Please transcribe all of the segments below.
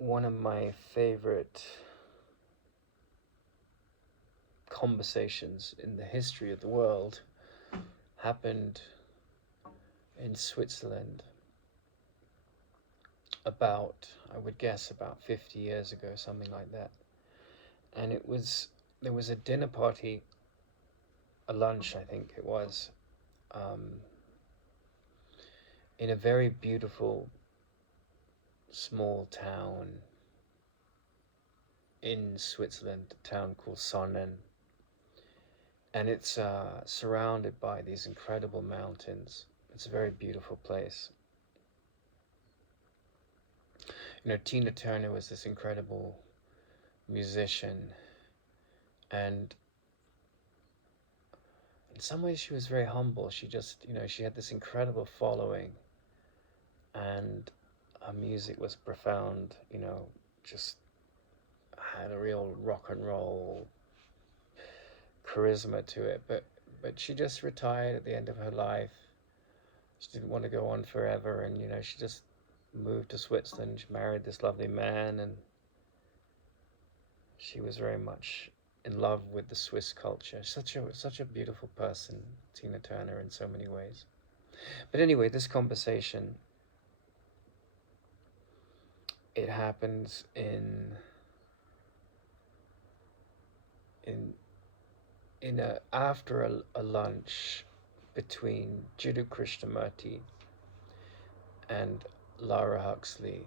one of my favorite conversations in the history of the world happened in Switzerland about, I would guess, about 50 years ago, something like that. And there was a dinner party, a lunch, I think it was, um, in a very beautiful small town in Switzerland, a town called Sonnen. And it's surrounded by these incredible mountains. It's a very beautiful place. Tina Turner was this incredible musician, and in some ways she was very humble. She just, she had this incredible following, and her music was profound, just had a real rock and roll charisma to it. But she just retired at the end of her life. She didn't want to go on forever, and she just moved to Switzerland. She married this lovely man, and she was very much in love with the Swiss culture. Such a beautiful person, Tina Turner, in so many ways. But anyway, this conversation, it happens in a after a lunch between Jiddu Krishnamurti and Lara Huxley.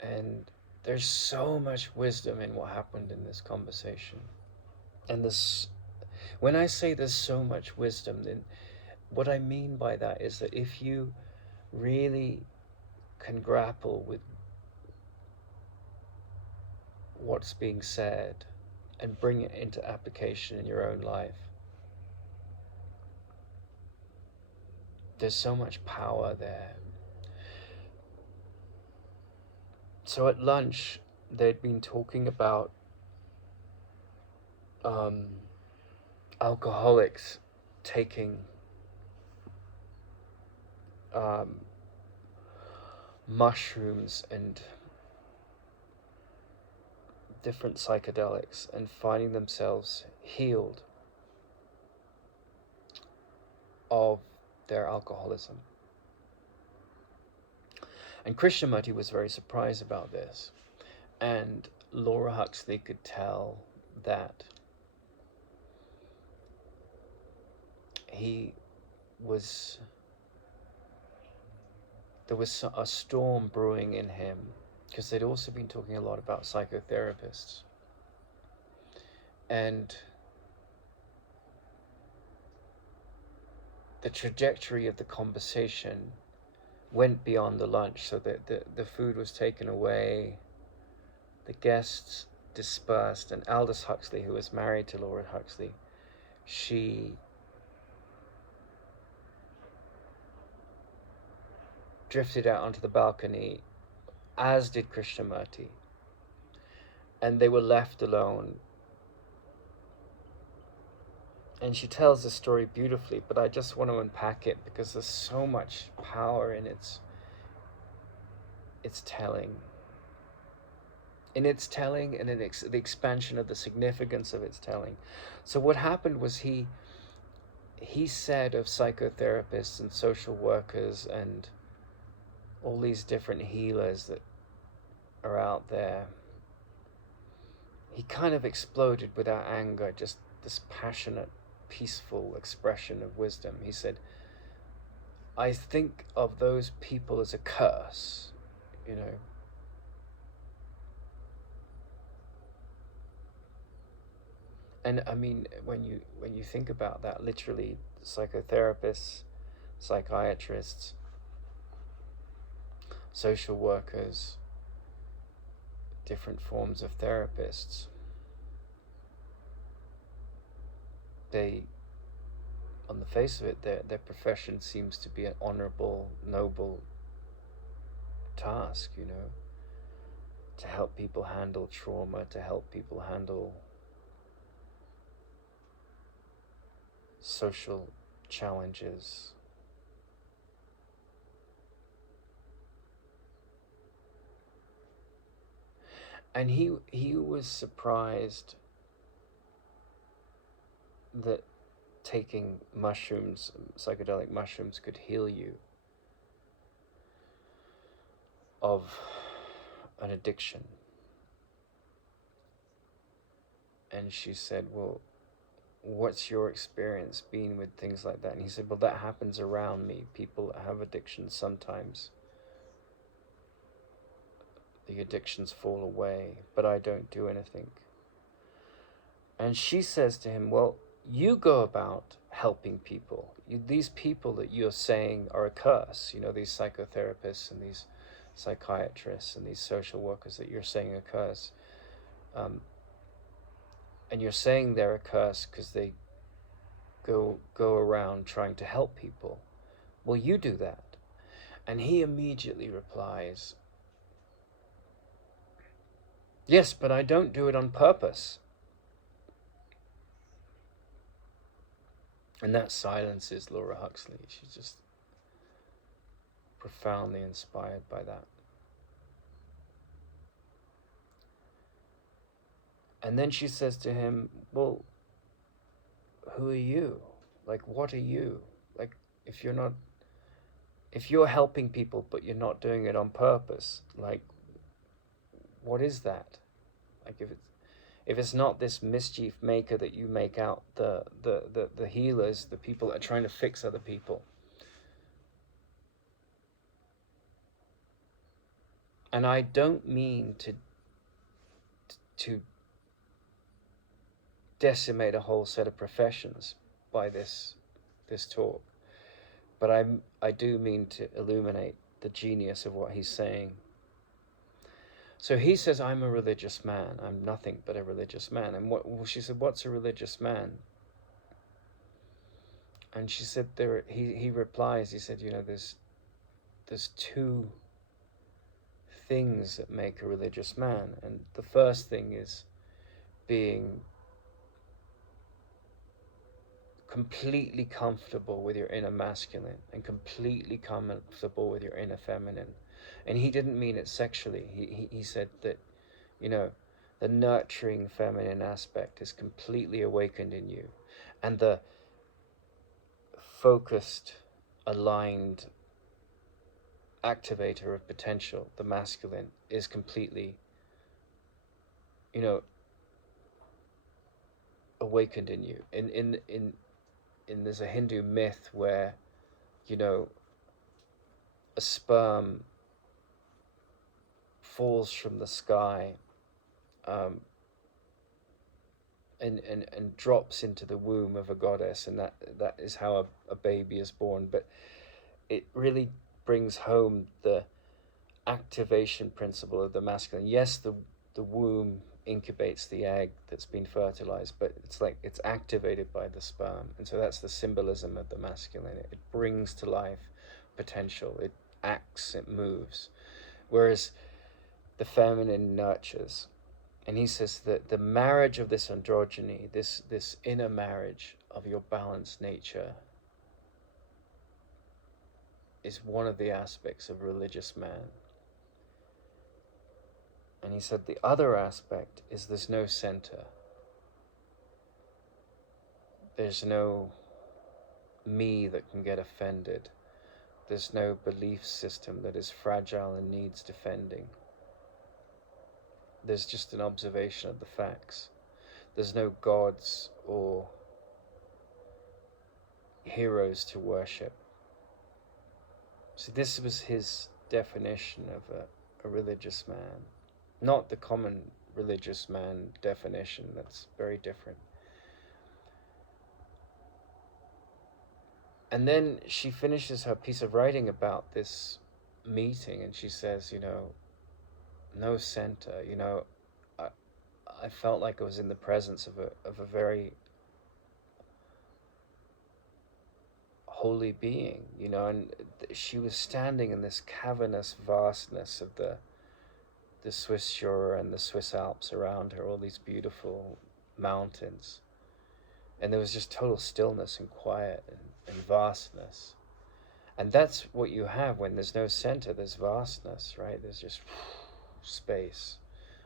And there's so much wisdom in what happened in this conversation. And this, when I say there's so much wisdom, then what I mean by that is that if you really can grapple with what's being said and bring it into application in your own life, there's so much power there. So at lunch, they'd been talking about alcoholics taking mushrooms and different psychedelics and finding themselves healed of their alcoholism. And Krishnamurti was very surprised about this. And Laura Huxley could tell that there was a storm brewing in him, because they'd also been talking a lot about psychotherapists. And the trajectory of the conversation went beyond the lunch, so that the food was taken away, the guests dispersed, and Aldous Huxley, who was married to Laura Huxley, she drifted out onto the balcony, as did Krishnamurti, and they were left alone. And she tells the story beautifully, but I just want to unpack it because there's so much power in its telling. In its telling and in the expansion of the significance of its telling. So what happened was he said of psychotherapists and social workers and all these different healers that are out there, he kind of exploded without anger, just this passionate, peaceful expression of wisdom. He said, I think of those people as a curse, And I mean, when you think about that, literally, psychotherapists, psychiatrists, social workers, different forms of therapists, they, on the face of it, their profession seems to be an honorable, noble task, to help people handle trauma, to help people handle social challenges. And he was surprised that taking mushrooms, psychedelic mushrooms, could heal you of an addiction. And she said, well, what's your experience being with things like that? And he said, well, that happens around me. People that have addictions, sometimes the addictions fall away, but I don't do anything. And she says to him, well, you go about helping people. These people that you're saying are a curse, these psychotherapists and these psychiatrists and these social workers that you're saying are a curse. And you're saying they're a curse because they go around trying to help people. Well, you do that. And he immediately replies, yes, but I don't do it on purpose. And that silences Laura Huxley. She's just profoundly inspired by that. And then she says to him, well, who are you? Like, what are you? Like, if you're helping people but you're not doing it on purpose, like, what is that? Like, if it's not this mischief maker that you make out, the healers, the people that are trying to fix other people. And I don't mean to decimate a whole set of professions by this talk, but I do mean to illuminate the genius of what he's saying. So he says, I'm a religious man. I'm nothing but a religious man. And she said, what's a religious man? And she said, he replies, he said, there's two things that make a religious man. And the first thing is being completely comfortable with your inner masculine and completely comfortable with your inner feminine. And he didn't mean it sexually. He said that, the nurturing feminine aspect is completely awakened in you. And the focused, aligned activator of potential, the masculine, is completely, awakened in you. In there's a Hindu myth where, a sperm falls from the sky, and drops into the womb of a goddess, and that is how a baby is born. But it really brings home the activation principle of the masculine. Yes, the womb incubates the egg that's been fertilized, but it's activated by the sperm. And so that's the symbolism of the masculine. It brings to life potential. It acts, it moves. Whereas the feminine nurtures. And he says that the marriage of this androgyny, this inner marriage of your balanced nature, is one of the aspects of religious man. And he said the other aspect is there's no center. There's no me that can get offended. There's no belief system that is fragile and needs defending. There's just an observation of the facts. There's no gods or heroes to worship. So this was his definition of a religious man. Not the common religious man definition, that's very different. And then she finishes her piece of writing about this meeting, and she says, no center. I felt like I was in the presence of a very holy being, and she was standing in this cavernous vastness of the Swiss shore and the Swiss Alps around her, all these beautiful mountains. And there was just total stillness and quiet and vastness. And that's what you have when there's no center. There's vastness, right? There's just space.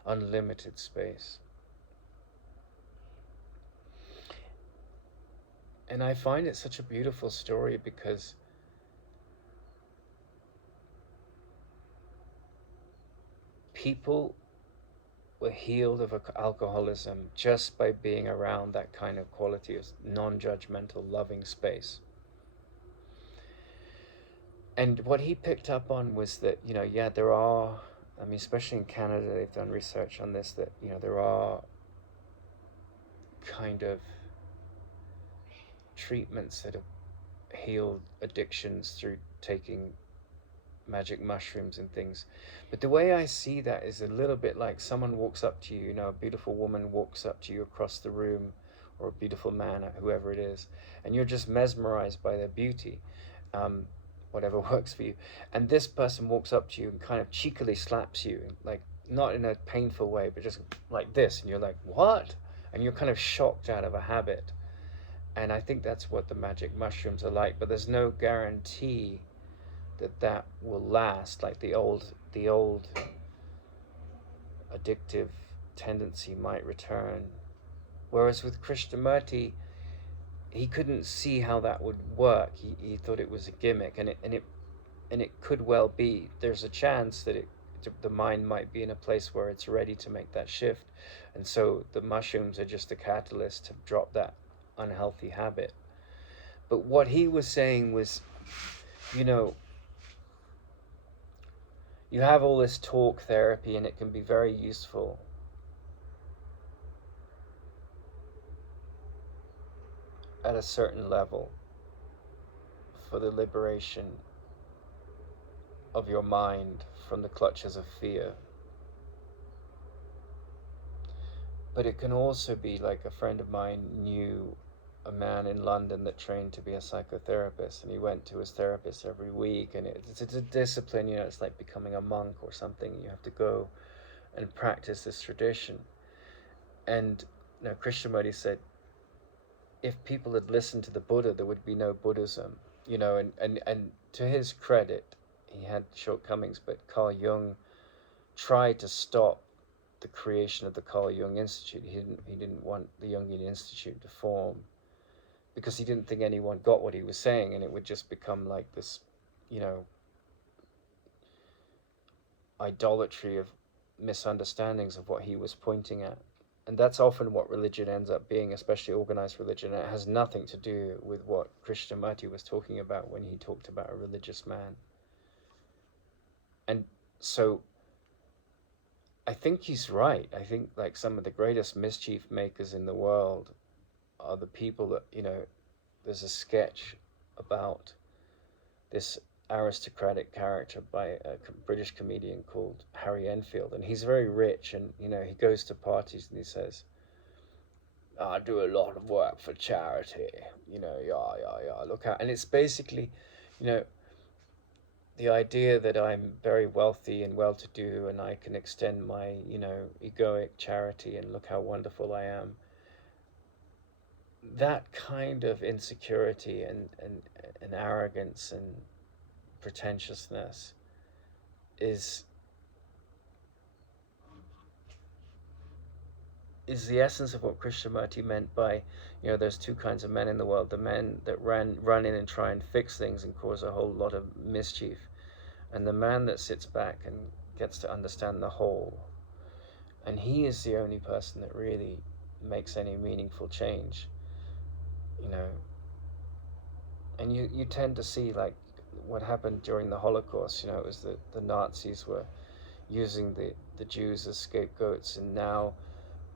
unlimited space. And I find it such a beautiful story because people were healed of alcoholism just by being around that kind of quality of non-judgmental, loving space. And what he picked up on was that, yeah, there are, I mean, especially in Canada, they've done research on this, that, there are kind of treatments that have healed addictions through taking magic mushrooms and things. But the way I see that is a little bit like someone walks up to you, a beautiful woman walks up to you across the room, or a beautiful man, whoever it is, and you're just mesmerized by their beauty, um, whatever works for you. And this person walks up to you and kind of cheekily slaps you, like not in a painful way, but just like this, and you're like, what? And you're kind of shocked out of a habit. And I think that's what the magic mushrooms are like, but there's no guarantee that will last, like the old addictive tendency might return. Whereas with Krishnamurti, he couldn't see how that would work. He thought it was a gimmick, and it could well be. There's a chance that the mind might be in a place where it's ready to make that shift, and so the mushrooms are just a catalyst to drop that unhealthy habit. But what he was saying was, you know, you have all this talk therapy and it can be very useful. At a certain level for the liberation of your mind from the clutches of fear. But it can also be like a friend of mine knew a man in London that trained to be a psychotherapist, and he went to his therapist every week, and it's a discipline, it's like becoming a monk or something. You have to go and practice this tradition. And Krishnamurti said, if people had listened to the Buddha, there would be no Buddhism, and to his credit, he had shortcomings, but Carl Jung tried to stop the creation of the Carl Jung Institute. He didn't want the Jungian Institute to form because he didn't think anyone got what he was saying, and it would just become like this, idolatry of misunderstandings of what he was pointing at. And that's often what religion ends up being, especially organized religion. It has nothing to do with what Krishnamurti was talking about when he talked about a religious man. And so I think he's right. I think like some of the greatest mischief makers in the world are the people that, there's a sketch about this aristocratic character by a British comedian called Harry Enfield, and he's very rich, and he goes to parties and he says, I do a lot of work for charity, yeah, look out. And it's basically, you know the idea that I'm very wealthy and well to do and I can extend my egoic charity and look how wonderful I am. That kind of insecurity and arrogance and pretentiousness is the essence of what Krishnamurti meant by, there's two kinds of men in the world: the men that run in and try and fix things and cause a whole lot of mischief, and the man that sits back and gets to understand the whole. And he is the only person that really makes any meaningful change, you know. And you tend to see like what happened during the Holocaust. It was the Nazis were using the Jews as scapegoats, and now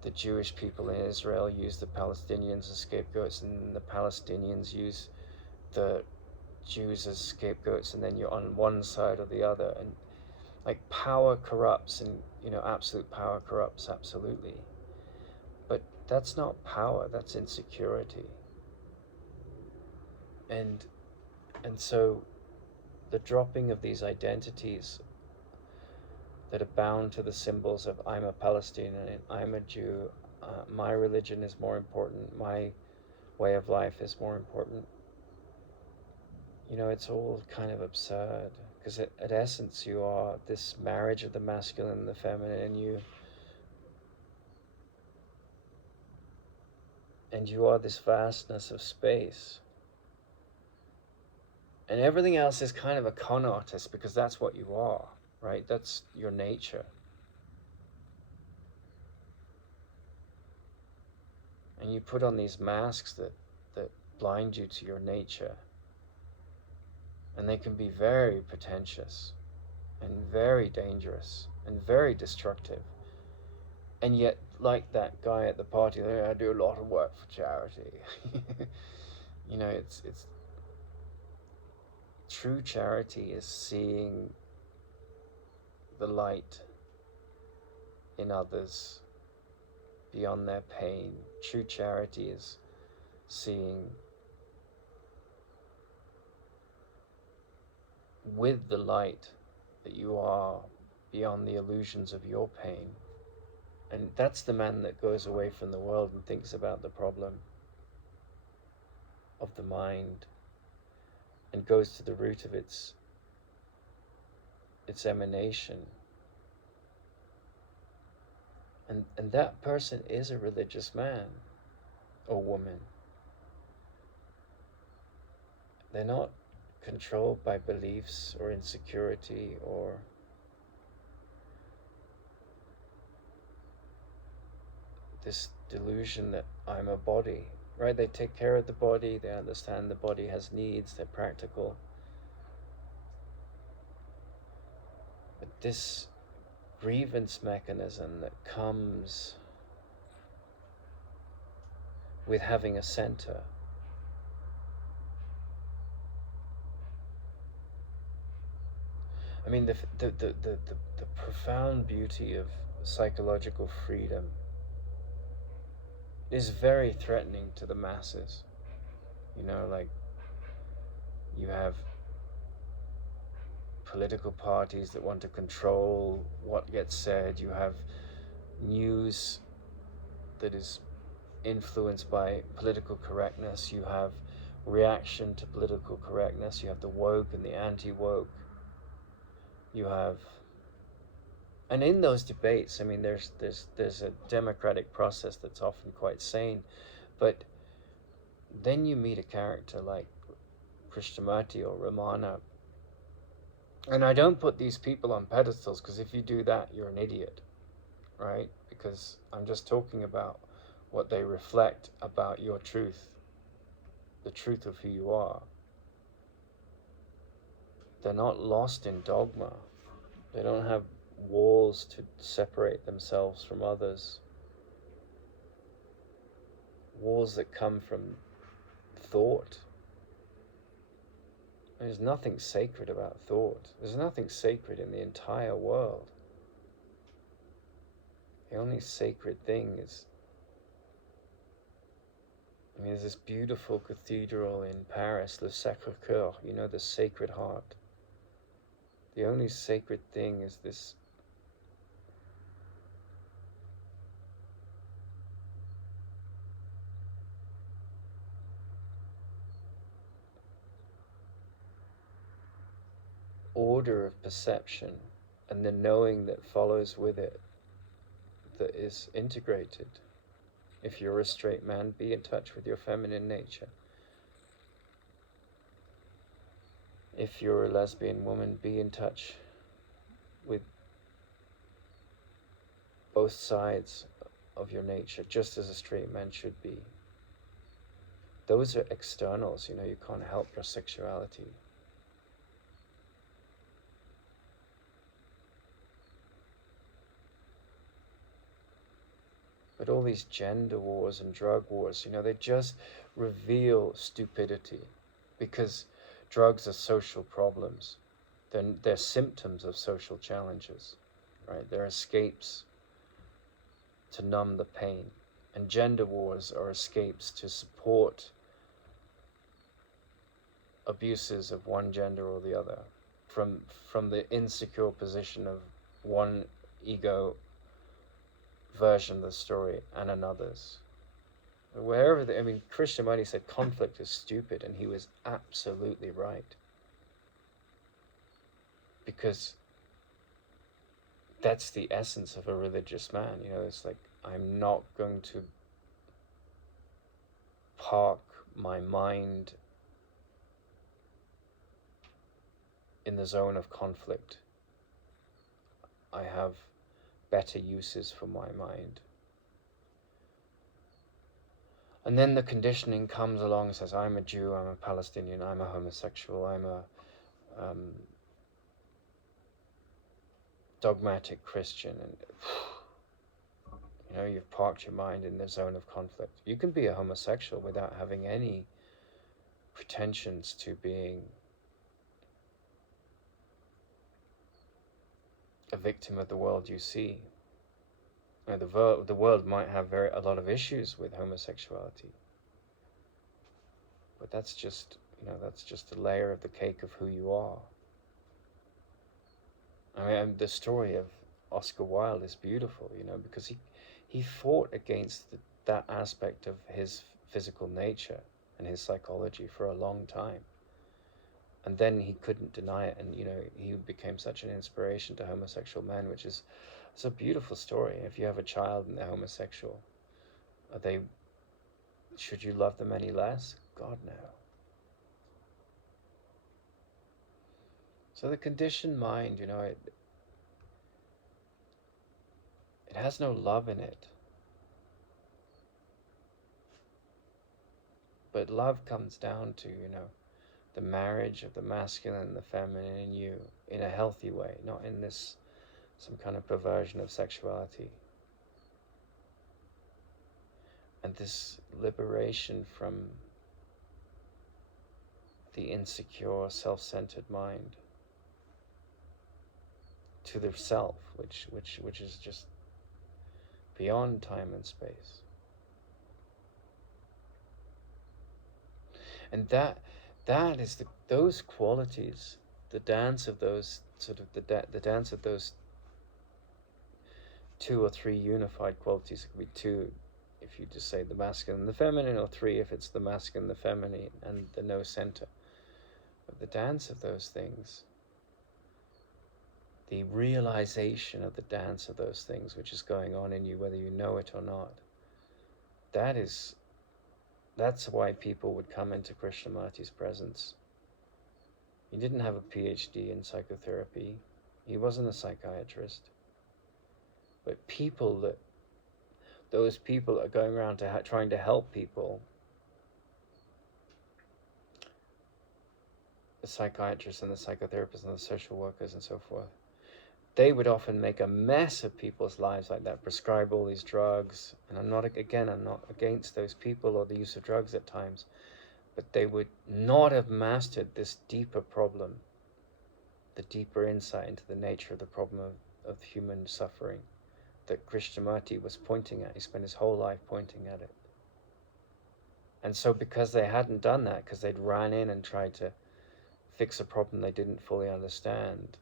the Jewish people in Israel use the Palestinians as scapegoats, and the Palestinians use the Jews as scapegoats, and then you're on one side or the other. And like power corrupts, and absolute power corrupts absolutely. But that's not power, that's insecurity. And so the dropping of these identities that are bound to the symbols of I'm a Palestinian, I'm a Jew, my religion is more important, my way of life is more important. It's all kind of absurd, because at essence you are this marriage of the masculine and the feminine, and and you are this vastness of space. And everything else is kind of a con artist, because that's what you are, right? That's your nature. And you put on these masks that blind you to your nature. And they can be very pretentious and very dangerous and very destructive. And yet, like that guy at the party, I do a lot of work for charity. You know, it's true charity is seeing the light in others beyond their pain. True charity is seeing with the light that you are beyond the illusions of your pain. And that's the man that goes away from the world and thinks about the problem of the mind and goes to the root of its emanation. And that person is a religious man or woman. They're not controlled by beliefs or insecurity or this delusion that I'm a body, right? They take care of the body, they understand the body has needs, they're practical. But this grievance mechanism that comes with having a center, I mean, the profound beauty of psychological freedom is very threatening to the masses. You know, like, you have political parties that want to control what gets said. You have news that is influenced by political correctness. You have reaction to political correctness. You have the woke and the anti-woke. You have, and in those debates, I mean, there's a democratic process that's often quite sane, but then you meet a character like Krishnamurti or Ramana, and I don't put these people on pedestals, because if you do that, you're an idiot, right? Because I'm just talking about what they reflect about your truth, the truth of who you are. They're not lost in dogma. They don't have walls to separate themselves from others. Walls that come from thought. There's nothing sacred about thought. There's nothing sacred in the entire world. The only sacred thing is, I mean, there's this beautiful cathedral in Paris, Le Sacré-Cœur, you know, the Sacred Heart. The only sacred thing is this order of perception and the knowing that follows with it, that is integrated. If you're a straight man, be in touch with your feminine nature. If you're a lesbian woman, be in touch with both sides of your nature, just as a straight man should be. Those are externals, you know, you can't help your sexuality. But all these gender wars and drug wars, you know, they just reveal stupidity, because drugs are social problems. They're symptoms of social challenges, right? They're escapes to numb the pain. And gender wars are escapes to support abuses of one gender or the other, from the insecure position of one ego version of the story and another's. Wherever I mean, Krishnamurti said conflict is stupid, and he was absolutely right. Because that's the essence of a religious man, you know, it's like, I'm not going to park my mind in the zone of conflict, I have better uses for my mind. And then the conditioning comes along and says, I'm a Jew, I'm a Palestinian, I'm a homosexual, I'm a dogmatic Christian, and you've parked your mind in the zone of conflict. You can be a homosexual without having any pretensions to being a victim of the world you see. The world might have a lot of issues with homosexuality, but that's just a layer of the cake of who you are. I mean, the story of Oscar Wilde is beautiful, because he fought against that aspect of his physical nature and his psychology for a long time. And then he couldn't deny it, and he became such an inspiration to homosexual men, which is it's a beautiful story. If you have a child and they're homosexual, should you love them any less? God, no. So the conditioned mind, it has no love in it. But love comes down to, the marriage of the masculine and the feminine in you in a healthy way, not in this some kind of perversion of sexuality. And this liberation from the insecure, self-centered mind to the self, which is just beyond time and space. And that is those qualities, the dance of those the dance of those two or three unified qualities. It could be two if you just say the masculine and the feminine, or three if it's the masculine, the feminine, and the no center. But the dance of those things, the realization of the dance of those things which is going on in you, whether you know it or not, that's why people would come into Krishnamurti's presence. He didn't have a PhD in psychotherapy. He wasn't a psychiatrist. But those people are going around trying to help people, the psychiatrists and the psychotherapists and the social workers and so forth, they would often make a mess of people's lives like that, prescribe all these drugs. And I'm not against those people or the use of drugs at times, but they would not have mastered this deeper problem, the deeper insight into the nature of the problem of human suffering that Krishnamurti was pointing at. He spent his whole life pointing at it. And so because they hadn't done that, because they'd ran in and tried to fix a problem they didn't fully understand,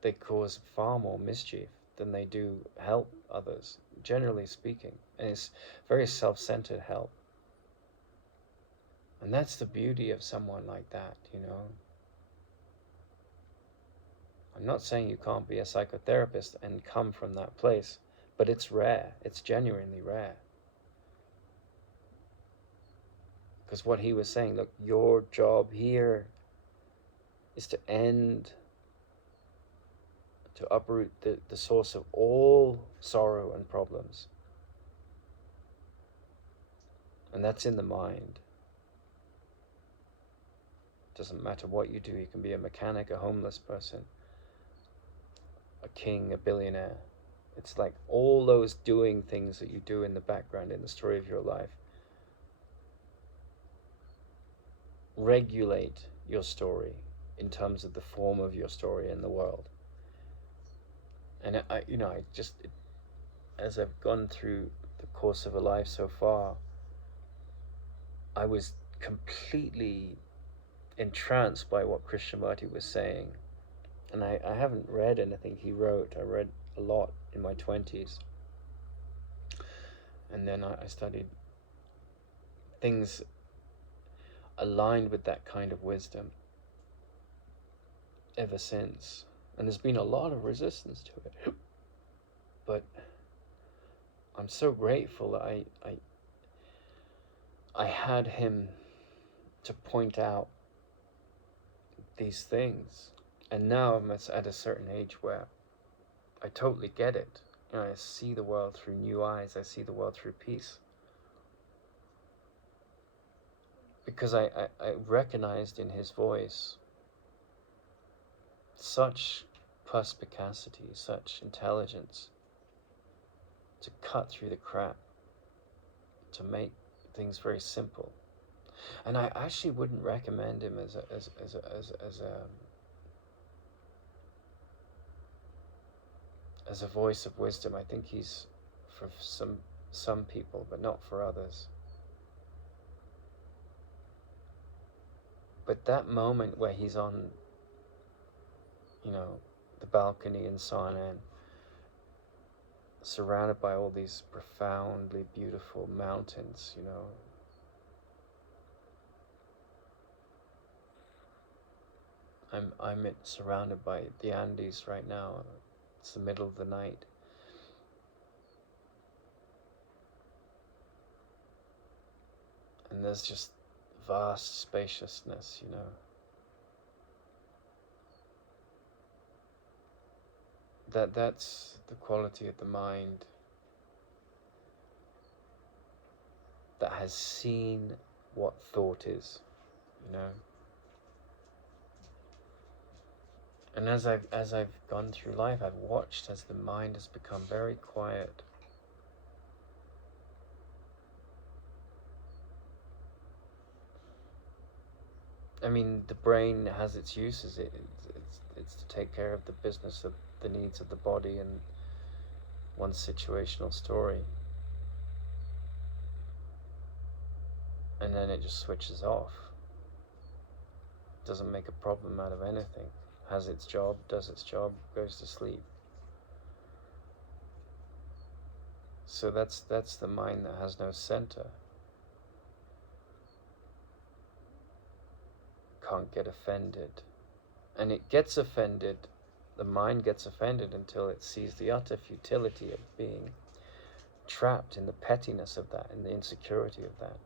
they cause far more mischief than they do help others, generally speaking. And it's very self-centered help. And that's the beauty of someone like that, I'm not saying you can't be a psychotherapist and come from that place, but it's rare. It's genuinely rare. Because what he was saying, look, your job here is to uproot the source of all sorrow and problems. And that's in the mind. It doesn't matter what you do. You can be a mechanic, a homeless person, a king, a billionaire. It's like all those doing things that you do in the background in the story of your life regulate your story in terms of the form of your story in the world. And as I've gone through the course of a life so far, I was completely entranced by what Krishnamurti was saying. And I haven't read anything he wrote. I read a lot in my 20s. And then I studied things aligned with that kind of wisdom ever since. And there's been a lot of resistance to it. But I'm so grateful that I had him to point out these things. And now I'm at a certain age where I totally get it. You know, I see the world through new eyes. I see the world through peace. Because I recognized in his voice such perspicacity, such intelligence to cut through the crap, to make things very simple. And I actually wouldn't recommend him as a voice of wisdom. I think he's for some people, but not for others. But that moment where he's on, you know, the balcony in Sainan, surrounded by all these profoundly beautiful mountains, you know. I'm surrounded by the Andes right now. It's the middle of the night. And there's just vast spaciousness, you know. That's the quality of the mind that has seen what thought is, you know. And as I've gone through life, I've watched as the mind has become very quiet. I mean, the brain has its uses. It's to take care of the business of the needs of the body and one's situational story. And then it just switches off. Doesn't make a problem out of anything. Has its job, does its job, goes to sleep. So that's the mind that has no center. Can't get offended. And it gets offended, the mind gets offended until it sees the utter futility of being trapped in the pettiness of that, in the insecurity of that.